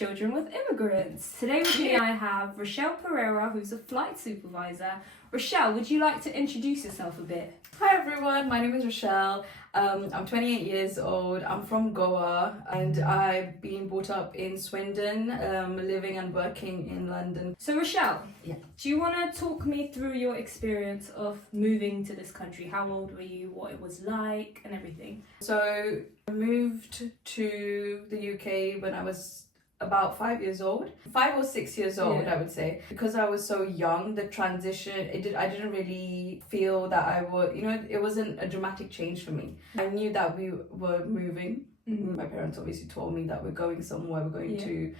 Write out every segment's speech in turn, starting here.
Children with Immigrants. Today with me I have Rochelle Pereira, who's a flight supervisor. Rochelle, would you like to introduce yourself a bit? Hi everyone, my name is Rochelle. I'm 28 years old. I'm from Goa and I've been brought up in Swindon, living and working in London. So Rochelle, Yeah. do you want to talk me through your experience of moving to this country? How old were you, what it was like and everything? So I moved to the UK when I was about 5 years old, 5 or 6 years old, Yeah. I would say. Because I was so young, the transition, I didn't really feel that I would, it wasn't a dramatic change for me. I knew that we were moving. Mhm. My parents obviously told me that we're going somewhere, we're going Yeah. to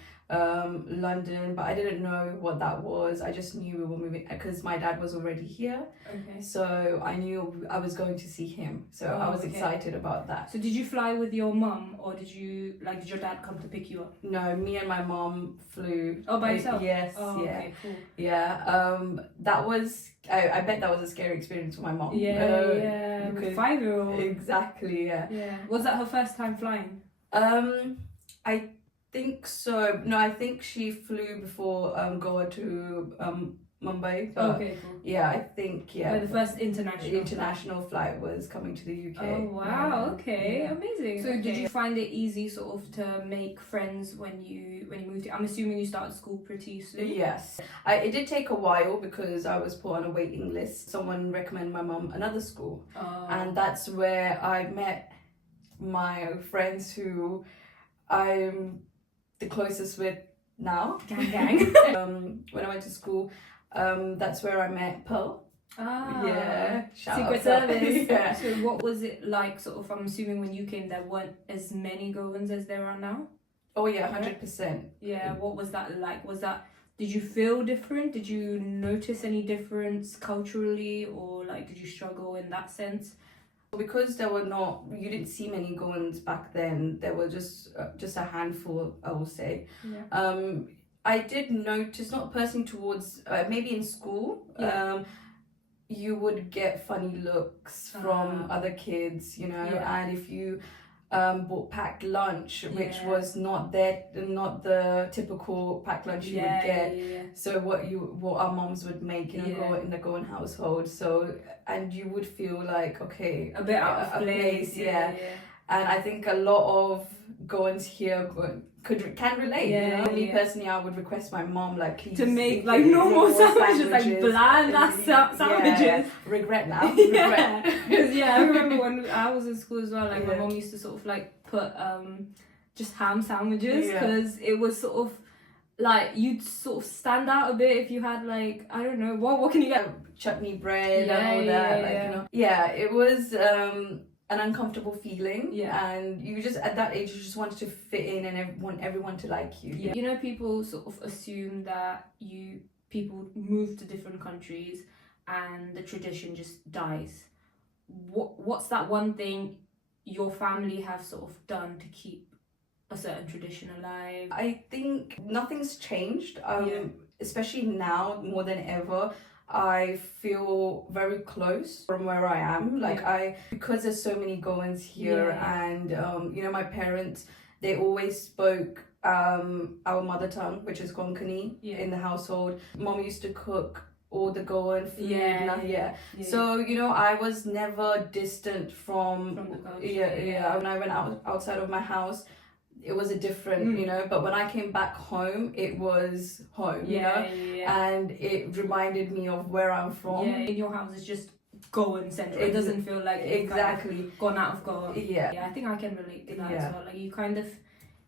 London, but I didn't know what that was. I just knew we were moving because my dad was already here, Okay. so I knew I was going to see him, so I was okay. excited about that. So did you fly with your mum or did your dad come to pick you up? No, me and my mom flew. Oh, by yourself? Yes, Oh, yeah. okay, cool. Yeah, that was, I bet that was a scary experience for my mom. Yeah, because- 5-year-old. Exactly, yeah. Yeah. Was that her first time flying? I think so. No, I think she flew before Goa to Mumbai. But Okay, cool. yeah, I think, yeah. The first international flight was coming to the UK. Oh wow! Yeah. Okay, Yeah. amazing. So did you find it easy, sort of, to make friends when you moved? I'm assuming you started school pretty soon. Yes, it did take a while because I was put on a waiting list. Someone recommended my mum another school, and that's where I met my friends who I'm the closest with now. Gang. When I went to school, that's where I met Pearl. Ah. Yeah, shout Secret out Pearl. Service. Yeah. So what was it like? Sort of. I'm assuming when you came, there weren't as many Goans as there are now. Oh yeah, 100%. Yeah. What was that like? Did you feel different? Did you notice any difference culturally, or like did you struggle in that sense? Because you didn't see many Goans back then. There were just a handful, I will say. Yeah. I did notice, not personally towards, maybe in school, Yeah. you would get funny looks from other kids, Yeah. and if you bought packed lunch, which Yeah. was not the typical packed lunch you would get. Yeah. So what our moms would make, Yeah. in the Goan household. So, and you would feel like, okay, A bit out of place. yeah. And I think a lot of Goans here can relate. Yeah, Me yeah. personally, I would request my mom, like, please To make make normal more sandwiches, like bland ass sandwiches. Yeah. Regret now. Yeah, Regret. because I remember when I was in school as well. Like my Yeah. mom used to sort of like put just ham sandwiches Yeah. because it was sort of like you'd sort of stand out a bit if you had like I don't know what can you get. Chutney bread Yeah, and all that. yeah. Yeah, it was an uncomfortable feeling. Yeah. And you just, at that age, you just wanted to fit in and want everyone to like you. Yeah. People sort of assume that people move to different countries and the tradition just dies. What's that one thing your family have sort of done to keep a certain tradition alive? I think nothing's changed, Yeah. especially now more than ever. I feel very close from where I am. Like because there's so many Goans here, and my parents, they always spoke our mother tongue, which is Konkani, in the household. Mom used to cook all the Goan food. Yeah. So I was never distant from the culture. Yeah. When I went outside of my house, it was a different, but when I came back home, it was home, and it reminded me of where I'm from. Yeah, in your house it's just Goan central. It doesn't feel like you've kind of gone out of Goa. Yeah, I think I can relate to that as well. Like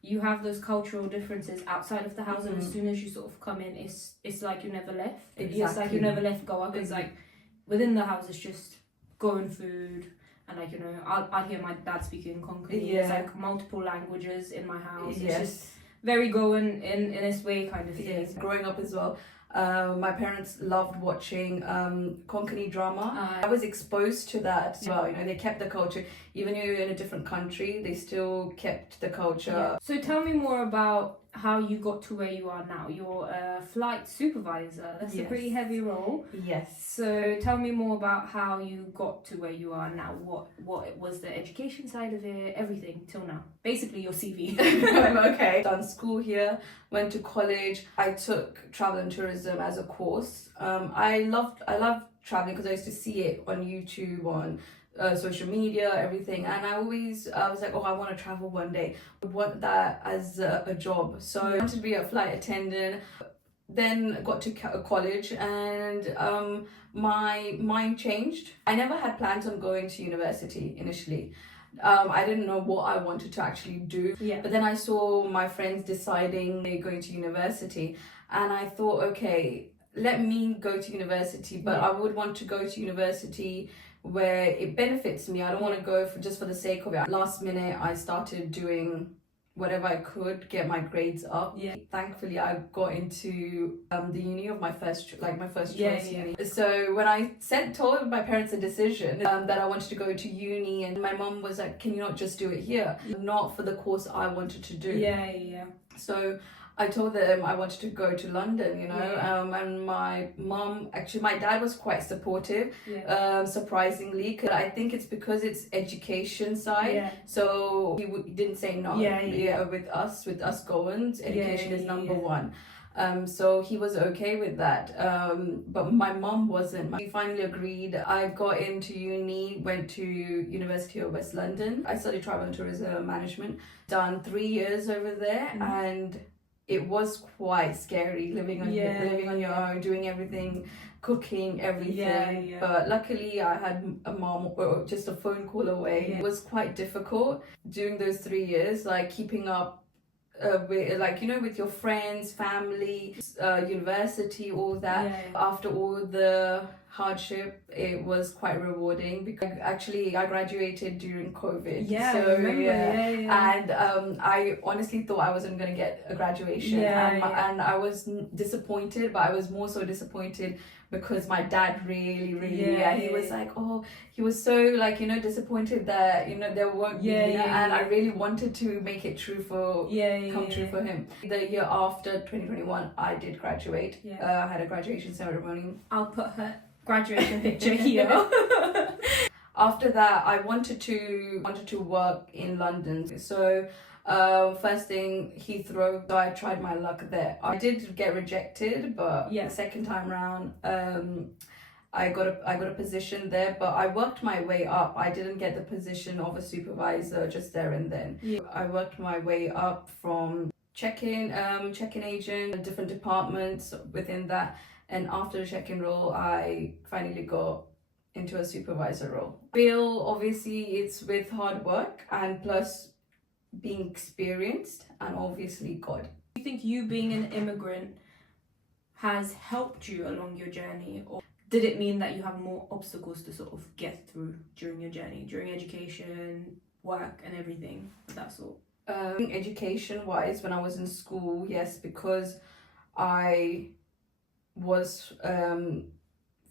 you have those cultural differences outside of the house, and as soon as you sort of come in, it's like you never left. Exactly. It's like you never left Goa, because like within the house it's just Goan food. And I hear my dad speaking Konkani. There's like multiple languages in my house. It's just very Goan in its way kind of thing. Yes. Growing up as well, my parents loved watching Konkani drama. I was exposed to that as well. They kept the culture. Even though you're in a different country, they still kept the culture. Yeah. So tell me more about how you got to where you are now. You're a flight supervisor. That's a pretty heavy role. Yes. So tell me more about how you got to where you are now. What was the education side of it, everything till now. Basically your CV. Okay. Done school here, went to college. I took travel and tourism as a course. I love traveling because I used to see it on YouTube, on social media, everything, and I was like, oh, I want to travel one day. I want that as a job, so I wanted to be a flight attendant. Then got to college, and my mind changed. I never had plans on going to university initially. I didn't know what I wanted to actually do, but then I saw my friends deciding they're going to university, and I thought, okay, let me go to university, but I would want to go to university where it benefits me. I don't want to go just for the sake of it. Last minute, I started doing whatever I could, get my grades up. Thankfully, I got into the uni of my first choice uni. So when I told my parents the decision that I wanted to go to uni, and my mum was like, can you not just do it here? Not for the course I wanted to do. So I told them I wanted to go to London, and my dad was quite supportive, surprisingly, because I think it's because it's education side, so he didn't say no. With us Goans, education is number one. So he was okay with that, but my mum wasn't. We finally agreed. I got into uni, went to University of West London. I studied travel and tourism management, done 3 years over there, and it was quite scary living on your own, doing everything, cooking everything. But luckily I had a mom just a phone call away. It was quite difficult during those 3 years, like keeping up with your friends, family, university, all that. After all the hardship, it was quite rewarding because actually I graduated during COVID. And I honestly thought I wasn't going to get a graduation, and I was disappointed, but I was more so disappointed because my dad really he was like, oh, he was so disappointed that there won't be, and I really wanted to make it true come true for him. The year after 2021, I did graduate. I had a graduation ceremony. I'll put her graduation picture here. After that, I wanted to work in London, so first thing, Heathrow, so I tried my luck there. I did get rejected, but the second time round, I got a position there, but I worked my way up. I didn't get the position of a supervisor just there and then. I worked my way up from check-in agent, different departments within that, and after the check-in role, I finally got into a supervisor role. Bill, obviously, it's with hard work and plus being experienced, and obviously God. Do you think you being an immigrant has helped you along your journey, or did it mean that you have more obstacles to sort of get through during your journey, during education, work and everything of that sort? Education wise, when I was in school, yes, because I was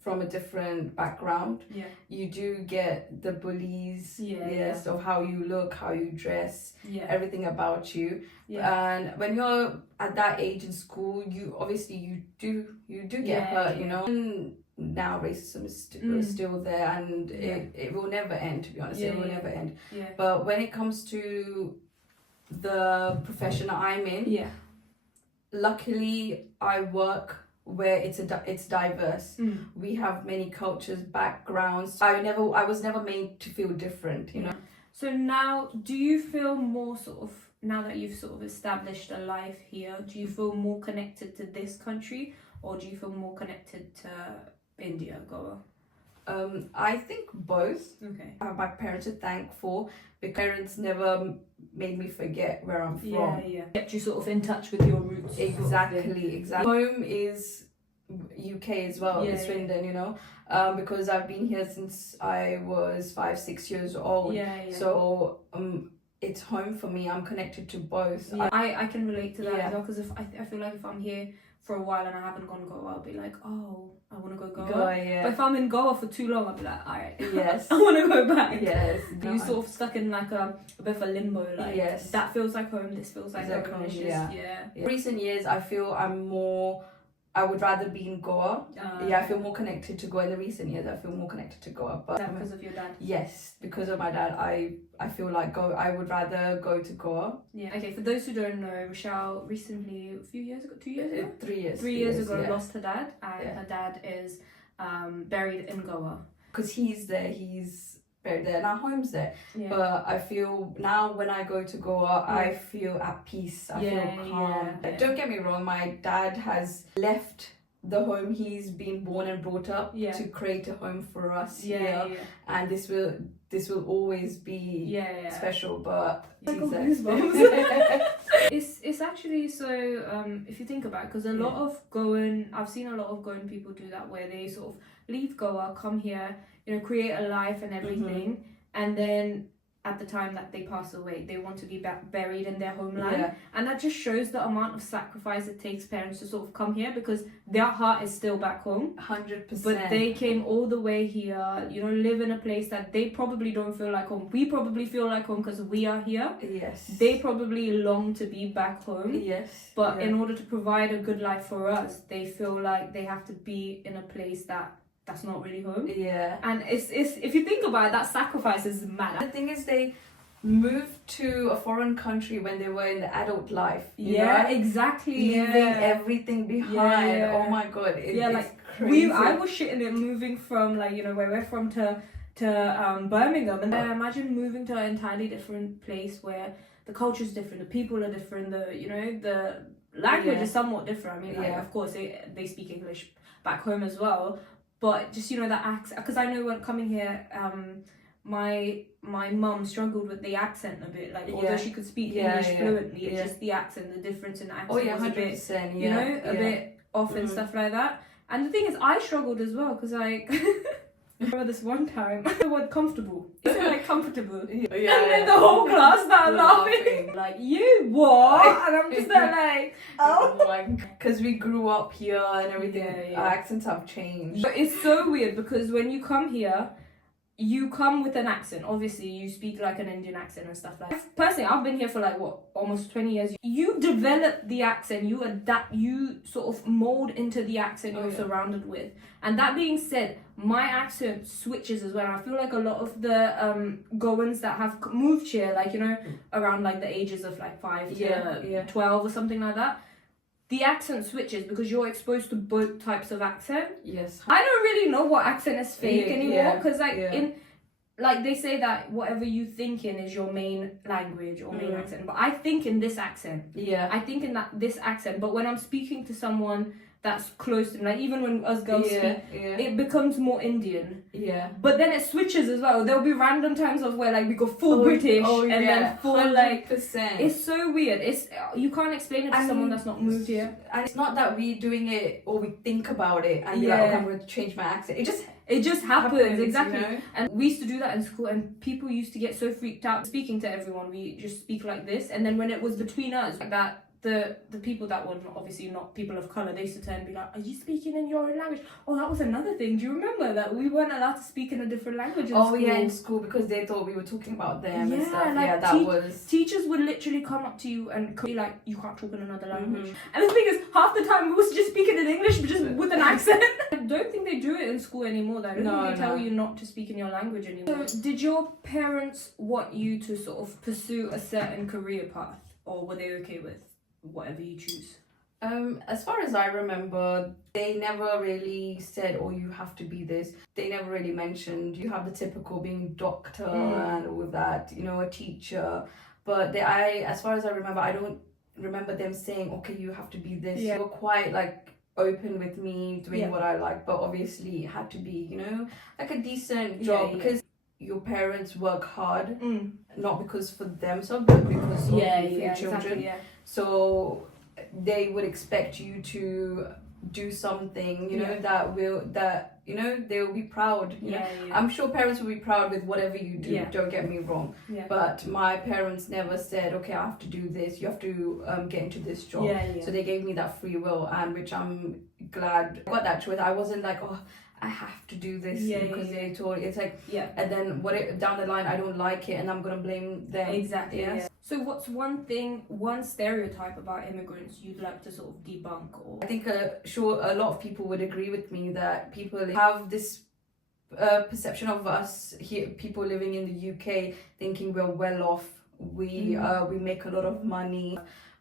from a different background, you do get the bullies, of how you look, how you dress, everything about you. And when you're at that age in school, you do get hurt, And now racism is still there, and it will never end, to be honest. It will never end. But when it comes to the profession I'm in, luckily I work where it's diverse. We have many cultures, backgrounds. I was never made to feel different, So now, do you feel more sort of, now that you've sort of established a life here, do you feel more connected to this country, or do you feel more connected to India, Goa? I think both. Okay. My parents are thankful because parents never made me forget where I'm from. Kept you sort of in touch with your roots. Exactly. Home is UK as well, Swindon, because I've been here since I was 5-6 years old. So it's home for me. I'm connected to both. I can relate to that as well, because I feel like if I'm here for a while and I haven't gone Goa, I'll be like, oh, I want to go Goa. Goa, yeah. But if I'm in Goa for too long, I'll be like, alright, Yes. I want to go back. Yes. You sort of stuck in like a bit of a limbo, like Yes. that feels like home, this feels like home. And it's just, Yeah. Recent years, I feel I would rather be in Goa. I feel more connected to Goa. In the recent years, I feel more connected to Goa. But is that because of your dad? Yes, because of my dad, I feel like I would rather go to Goa. Yeah. Okay, for those who don't know, Rochelle recently, a few years ago, 2 years ago? 3 years. 3 years ago, yeah. lost her dad, and her dad is buried in Goa. Because he's there, he's buried there, and our home's there. Yeah. But I feel now when I go to Goa, I feel at peace. I feel calm. Yeah. Don't get me wrong, my dad has left the home he's been born and brought up to create a home for us here. And this will always be special, but it's actually so if you think about it, because a lot of I've seen a lot of Goan people do that, where they sort of leave Goa, come here, you know, create a life and everything, and then at the time that they pass away, they want to be buried in their homeland, and that just shows the amount of sacrifice it takes parents to sort of come here, because their heart is still back home. 100%. But they came all the way here, you know, live in a place that they probably don't feel like home. We probably feel like home because we are here. Yes. They probably long to be back home. Yes. But in order to provide a good life for us, they feel like they have to be in a place that's not really home. Yeah. And it's if you think about it, that sacrifice is mad. The thing is, they moved to a foreign country when they were in the adult life. You know? Exactly. Leaving everything behind. Oh my god. It's crazy. I was shitting it moving from, like, you know, where we're from to Birmingham, and then imagine moving to an entirely different place where the culture is different, the people are different, the language is somewhat different. I mean, like, of course they speak English back home as well. But just, you know, the accent, because I know when coming here, my mum struggled with the accent a bit. Like, although she could speak English fluently, it's just the accent, the difference in the accent was 100%, a bit, you know, a bit off and stuff like that. And the thing is, I struggled as well, because I remember this one time, the word comfortable. It's like comfortable. And then the whole class started laughing. Like, you what? And I'm just like, oh. Because we grew up here and everything, our accents have changed. But it's so weird, because when you come here, you come with an accent. Obviously, you speak like an Indian accent and stuff like that. Personally, I've been here for like, almost 20 years. You develop the accent, you adapt, you sort of mold into the accent you're surrounded with. And that being said, my accent switches as well. I feel like a lot of the Goans that have moved here, like, you know, around like the ages of like 5 to 12 or something like that, the accent switches because you're exposed to both types of accent. Yes. I don't really know what accent is fake anymore, because like they say that whatever you think in is your main language or main accent. But I think in this accent. Yeah. I think in this accent. But when I'm speaking to someone that's close to me, like even when us girls speak, it becomes more Indian. Yeah. But then it switches as well. There'll be random times of where like we go full British and then full 100%. Like. It's so weird. You can't explain it to someone that's not moved here. And it's not that we're doing it or we think about it and be like, okay, I'm going to change my accent. It just happens, exactly. You know? And we used to do that in school, and people used to get so freaked out speaking to everyone. We just speak like this, and then when it was between us, like that, the people that were obviously not people of colour, they used to turn and be like, are you speaking in your own language? Oh, that was another thing. Do you remember that we weren't allowed to speak in a different language in school? In school, because they thought we were talking about them and stuff. Like teachers would literally come up to you and be like, you can't talk in another language. And the thing is, half the time we was just speaking in English, but just with an accent. I don't think they do it in school anymore, though. I don't think they tell you not to speak in your language anymore. So, did your parents want you to sort of pursue a certain career path, or were they okay with whatever you choose? As far as I remember, they never really said, oh, you have to be this. They never really mentioned you have the typical being doctor and all that, you know, a teacher. But as far as I remember, I don't remember them saying, okay, you have to be this. They were quite like open with me doing what I like, but obviously it had to be, you know, like a decent job, because your parents work hard, not because for themselves, but because of your children. Exactly, So they would expect you to do something, you know, that they will be proud. You know? Yeah. I'm sure parents will be proud with whatever you do. Yeah. Don't get me wrong. Yeah. But my parents never said, okay, I have to do this. You have to get into this job. Yeah. So they gave me that free will, and which I'm glad I got that choice. I wasn't like, oh, I have to do this because they told. It's like, and then down the line I don't like it, and I'm gonna blame them. Exactly. Yeah. So what's one stereotype about immigrants you'd like to sort of debunk? Or I think sure a lot of people would agree with me that people have this perception of us here, people living in the UK, thinking we're well off. We make a lot of money.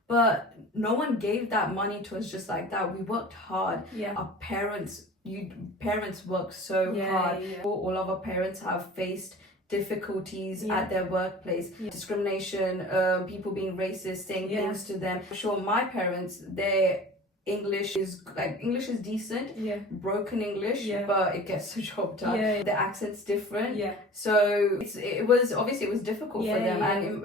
But no one gave that money to us just like that. We worked hard. Yeah. Our parents work so hard. All of our parents have faced difficulties at their workplace, discrimination, people being racist, saying things to them. I'm sure my parents, their English is decent, broken English, but it gets the job done. The accent's different, so it was difficult for them, and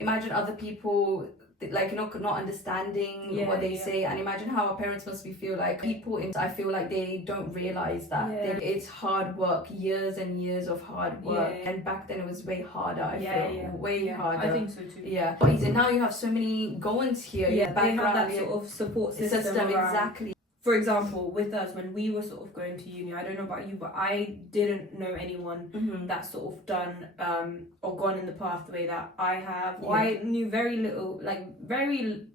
imagine other people like not understanding what they say, and imagine how our parents must be like people I feel like they don't realize that it's hard work, years and years of hard work, and back then it was way harder. I feel way harder. I think so too. But now you have so many Goans here, they have that sort of support system exactly. For example, with us, when we were sort of going to uni, I don't know about you, but I didn't know anyone that's sort of done or gone in the pathway that I have. Or I knew very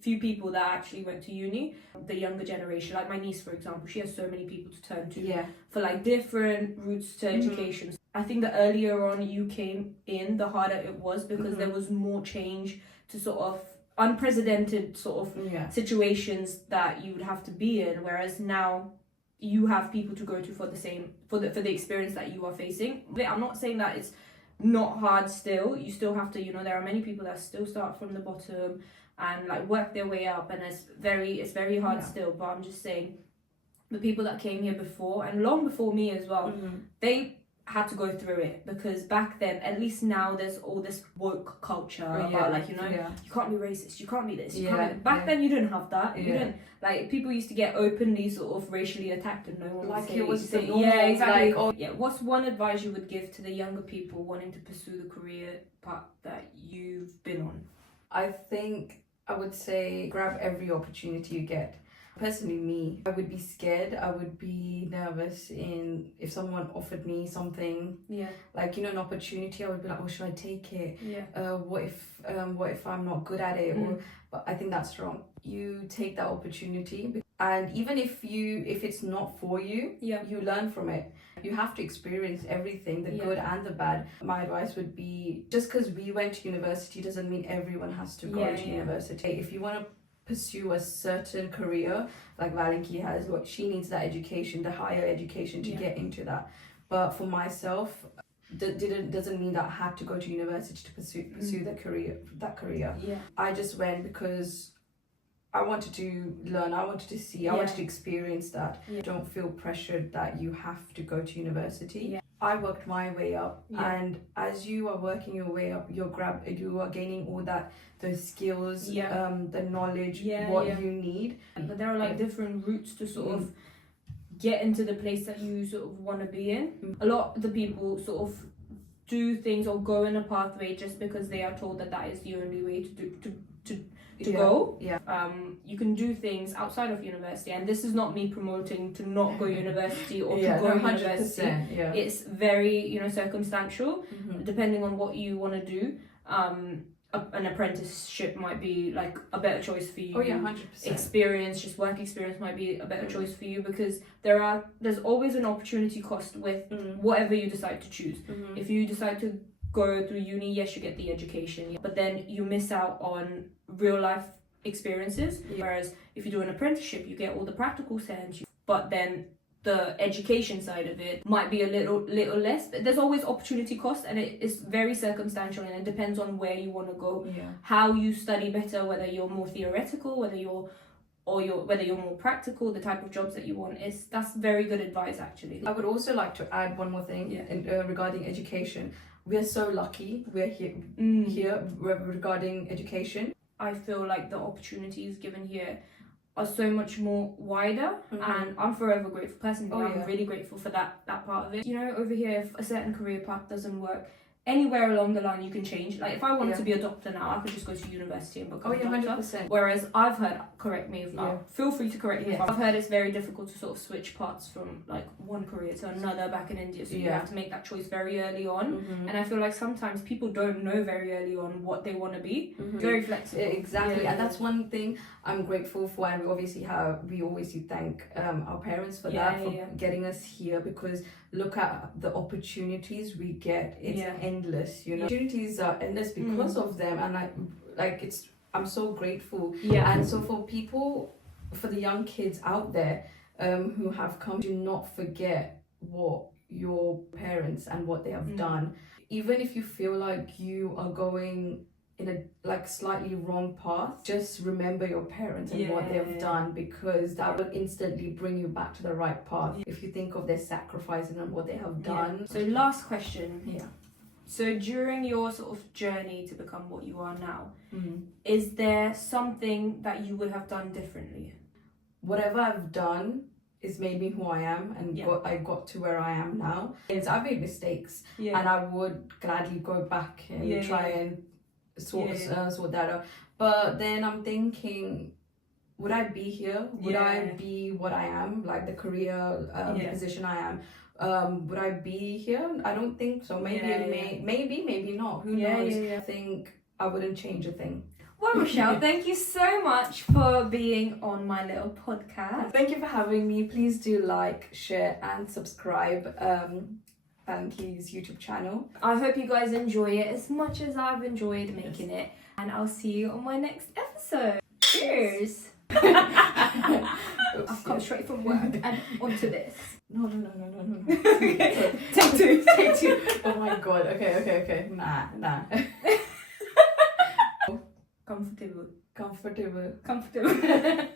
few people that actually went to uni. The younger generation, like my niece, for example, she has so many people to turn to for like different routes to education. I think the earlier on you came in, the harder it was, because there was more change to sort of unprecedented sort of situations that you would have to be in, whereas now you have people to go to for the experience that you are facing. But I'm not saying that it's not hard. Still, you still have to, there are many people that still start from the bottom and like work their way up, and it's very hard still. But I'm just saying, the people that came here before and long before me as well, they had to go through it, because back then, at least now, there's all this woke culture about like you can't be racist, you can't be this, you can't be... Back then you didn't have that. You didn't, like, people used to get openly sort of racially attacked and no one like would say, it was the normal, exactly. like, What's one advice you would give to the younger people wanting to pursue the career path that you've been on? I think I would say grab every opportunity you get. Personally, me, I would be scared. I would be nervous if someone offered me something, like an opportunity. I would be like, oh, should I take it? What if I'm not good at it? But I think that's wrong. You take that opportunity, and even if it's not for you, you learn from it. You have to experience everything, the good and the bad. My advice would be, just because we went to university doesn't mean everyone has to go to university. If you want to pursue a certain career, like Valenki has, what she needs, that education, the higher education to get into that. But for myself, doesn't mean that I had to go to university to pursue that career. I just went because I wanted to learn, I wanted to see, I wanted to experience that. Don't feel pressured that you have to go to university. I worked my way up, and as you are working your way up, you are gaining all those skills, the knowledge, what you need. But there are like different routes to sort of get into the place that you sort of want to be in. A lot of the people sort of do things or go in a pathway just because they are told that is the only way to go. You can do things outside of university, and this is not me promoting to not go university or to go university. It's very circumstantial, depending on what you want to do. An apprenticeship might be like a better choice for you. 100%. Work experience might be a better choice for you, because there's always an opportunity cost with whatever you decide to choose. If you decide to go through uni, yes, you get the education, but then you miss out on real life experiences. Whereas if you do an apprenticeship, you get all the practical sense, but then the education side of it might be a little less. But there's always opportunity cost, and it is very circumstantial, and it depends on where you want to go, how you study better, whether you're more theoretical, whether you're more practical, the type of jobs that you want. That's very good advice, actually. I would also like to add one more thing regarding education. We are so lucky we're here regarding education. I feel like the opportunities given here are so much more wider, and I'm forever grateful. Personally, I'm yeah. really grateful for that part of it. You know, over here, if a certain career path doesn't work, anywhere along the line you can change. Like, if I wanted to be a doctor now, I could just go to university and become a doctor. 100%. Whereas I've heard, correct me if not, feel free to correct me if I've heard it's very difficult to sort of switch paths from like one career to another back in India, so you have to make that choice very early on. And I feel like sometimes people don't know very early on what they want to be. Very flexible. Exactly. And that's one thing I'm grateful for, and we always thank our parents for that, for getting us here, because look at the opportunities we get. It's endless, you know. Opportunities are endless because of them, and I'm so grateful. And so for the young kids out there who have come, do not forget what your parents and what they have done. Even if you feel like you are going in a slightly wrong path, just remember your parents and what they have done, because that will instantly bring you back to the right path if you think of their sacrifices and what they have done. So last question. So during your sort of journey to become what you are now, is there something that you would have done differently? Whatever I've done is made me who I am, and I got to where I am now. I've made mistakes, and I would gladly go back and try and sort that out. But then I'm thinking, would I be here? Would I be what I am, like the career position I am? Would I be here? I don't think so. Maybe not. Who knows? I think I wouldn't change a thing. Well, Rochelle, thank you so much for being on my little podcast. Thank you for having me. Please do like, share, and subscribe. Thanky's YouTube channel. I hope you guys enjoy it as much as I've enjoyed making it, and I'll see you on my next episode. Cheers. I've come straight from work and onto this. No. Okay. Take two. Oh my god. Okay. Nah. Comfortable. Comfortable.